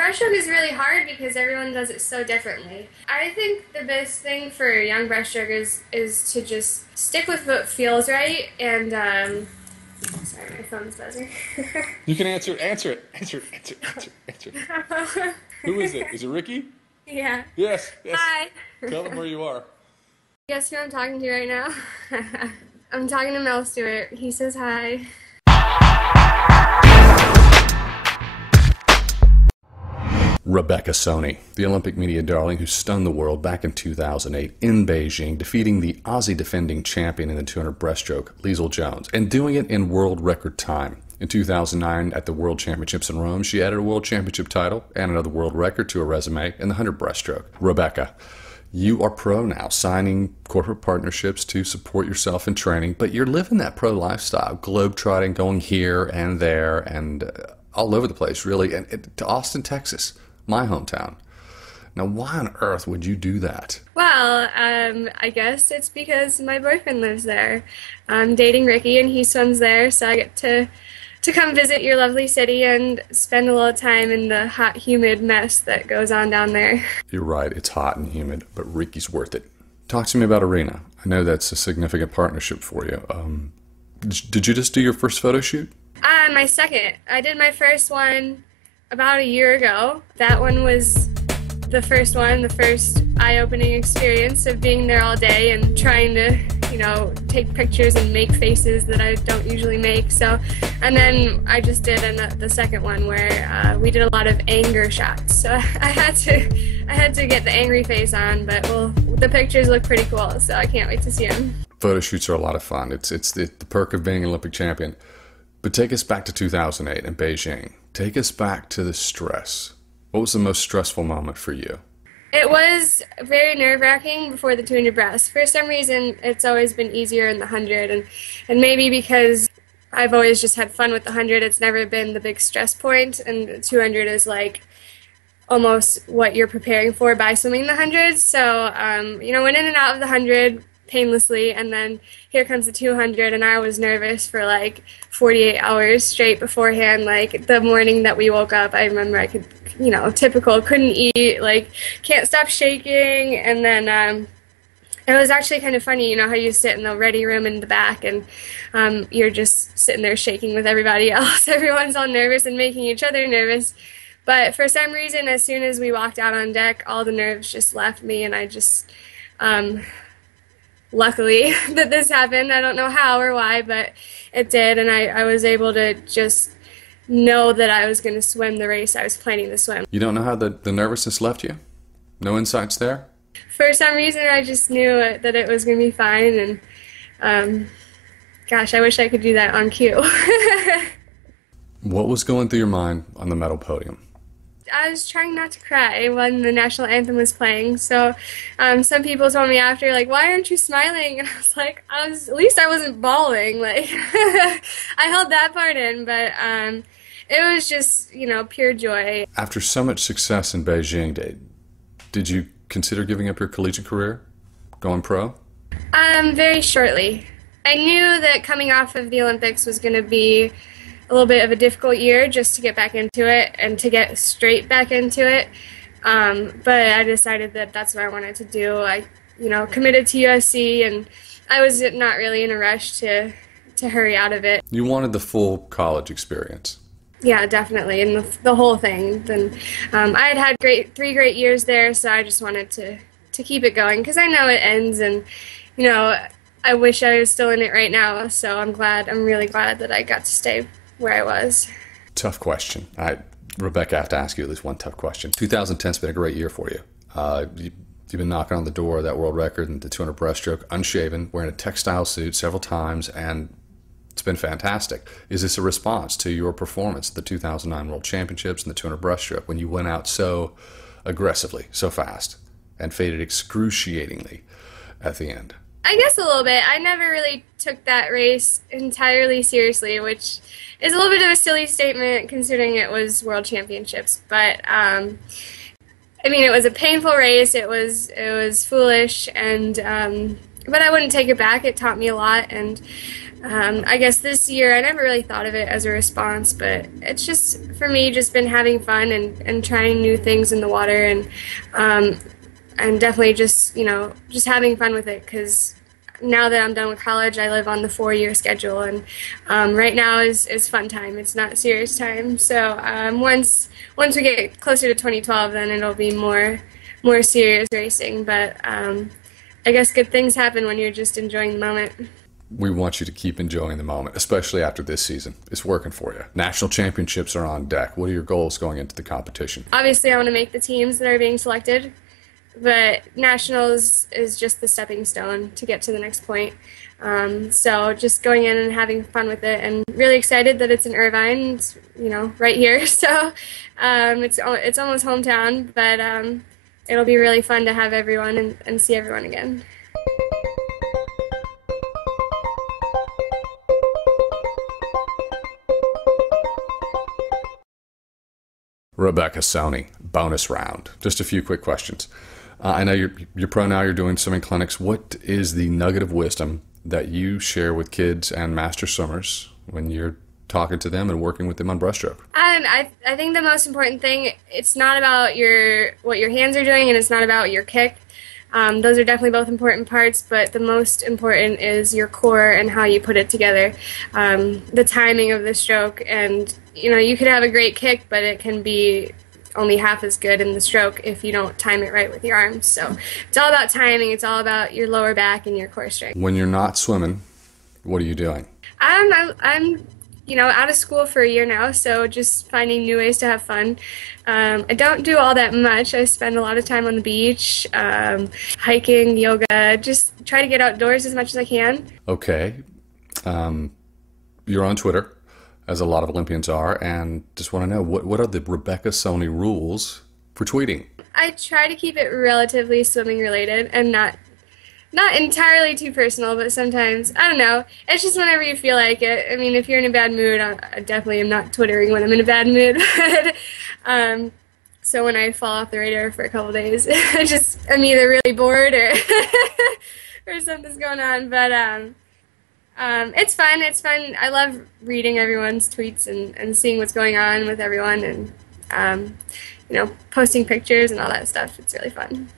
Breaststroke is really hard because everyone does it so differently. I think the best thing for young breaststroke is to just stick with what feels right and sorry, my phone's buzzing. You can answer it. Answer it. Answer it. Answer it. Answer it. Answer it. Who is it? Is it Ricky? Yeah. Yes. Yes. Hi. Tell them where you are. Guess who I'm talking to right now? I'm talking to Mel Stewart. He says hi. Rebecca Soni, the Olympic media darling who stunned the world back in 2008 in Beijing, defeating the Aussie defending champion in the 200 breaststroke, Liesl Jones, and doing it in world record time. In 2009, at the World Championships in Rome, she added a world championship title and another world record to her resume in the 100 breaststroke. Rebecca, you are pro now, signing corporate partnerships to support yourself in training, but you're living that pro lifestyle, globetrotting, going here and there and all over the place, really, and to Austin, Texas, my hometown. Now, why on earth would you do that? Well, I guess it's because my boyfriend lives there. I'm dating Ricky and he swims there, so I get to come visit your lovely city and spend a little time in the hot, humid mess that goes on down there. You're right, it's hot and humid, but Ricky's worth it. Talk to me about Arena. I know that's a significant partnership for you. Did you just do your first photo shoot? My second. I did my first one about a year ago. That one was the first one, the first eye-opening experience of being there all day and trying to, take pictures and make faces that I don't usually make. So, and then I just did the second one where we did a lot of anger shots. So I had to get the angry face on, but the pictures look pretty cool, so I can't wait to see them. Photo shoots are a lot of fun. It's the perk of being an Olympic champion. But take us back to 2008 in Beijing. Take us back to the stress. What was the most stressful moment for you? It was very nerve-wracking before the 200 breast. For some reason, it's always been easier in the 100, and maybe because I've always just had fun with the 100, it's never been the big stress point, and the 200 is like almost what you're preparing for by swimming the 100. So, went in and out of the 100 painlessly, and then here comes the 200, and I was nervous for like 48 hours straight beforehand. Like the morning that we woke up, I remember I could, typical, couldn't eat, like can't stop shaking, and then it was actually kind of funny, how you sit in the ready room in the back and you're just sitting there shaking with everybody else. Everyone's all nervous and making each other nervous. But for some reason, as soon as we walked out on deck, all the nerves just left me, and I just luckily that this happened. I don't know how or why, but it did, and I was able to just know that I was going to swim the race I was planning to swim. You don't know how the nervousness left you? No insights there? For some reason, I just knew that it was going to be fine, and gosh, I wish I could do that on cue. What was going through your mind on the medal podium? I was trying not to cry when the national anthem was playing. So some people told me after, like, why aren't you smiling? And I was like, at least I wasn't bawling. Like, I held that part in, but it was just, pure joy. After so much success in Beijing, did you consider giving up your collegiate career, going pro? Very shortly. I knew that coming off of the Olympics was going to be a little bit of a difficult year just to get back into it and to get straight back into it. But I decided that that's what I wanted to do. I, committed to USC, and I was not really in a rush to hurry out of it. You wanted the full college experience. Yeah, definitely, and the whole thing. Then I had 3 great years there, so I just wanted to keep it going because I know it ends, and I wish I was still in it right now. So I'm really glad that I got to stay where I was. Tough question. Rebecca, I have to ask you at least one tough question. 2010's been a great year for you. You've been knocking on the door of that world record in the 200 breaststroke, unshaven, wearing a textile suit several times, and it's been fantastic. Is this a response to your performance at the 2009 World Championships and the 200 breaststroke when you went out so aggressively, so fast, and faded excruciatingly at the end? I guess a little bit. I never really took that race entirely seriously, which is a little bit of a silly statement considering it was World Championships. But it was a painful race. It was foolish, and but I wouldn't take it back. It taught me a lot, and I guess this year I never really thought of it as a response, but it's just for me just been having fun and trying new things in the water um, and definitely just just having fun with it because now that I'm done with college, I live on the 4-year schedule, and right now is fun time. It's not serious time. So once we get closer to 2012, then it'll be more serious racing. But I guess good things happen when you're just enjoying the moment. We want you to keep enjoying the moment, especially after this season. It's working for you. National championships are on deck. What are your goals going into the competition? Obviously, I want to make the teams that are being selected, but nationals is just the stepping stone to get to the next point. So just going in and having fun with it, and really excited that it's in Irvine. It's, right here. So it's almost hometown, but it'll be really fun to have everyone and see everyone again. Rebecca Soni, bonus round. Just a few quick questions. I know you're pro now. You're doing swimming clinics. What is the nugget of wisdom that you share with kids and master swimmers when you're talking to them and working with them on breaststroke? I think the most important thing, it's not about what your hands are doing, and it's not about your kick. Those are definitely both important parts, but the most important is your core and how you put it together. The timing of the stroke, and you could have a great kick, but it can be only half as good in the stroke if you don't time it right with your arms. So it's all about timing. It's all about your lower back and your core strength. When you're not swimming, what are you doing? I'm out of school for a year now, so just finding new ways to have fun. I don't do all that much. I spend a lot of time on the beach, hiking, yoga, just try to get outdoors as much as I can. Okay. You're on Twitter, as a lot of Olympians are, and just want to know, what are the Rebecca Soni rules for tweeting? I try to keep it relatively swimming related and not entirely too personal, but sometimes, I don't know, it's just whenever you feel like it. I mean, if you're in a bad mood, I definitely am not Twittering when I'm in a bad mood. So when I fall off the radar for a couple days, I'm either really bored or or something's going on. But it's fun. It's fun. I love reading everyone's tweets and seeing what's going on with everyone and posting pictures and all that stuff. It's really fun.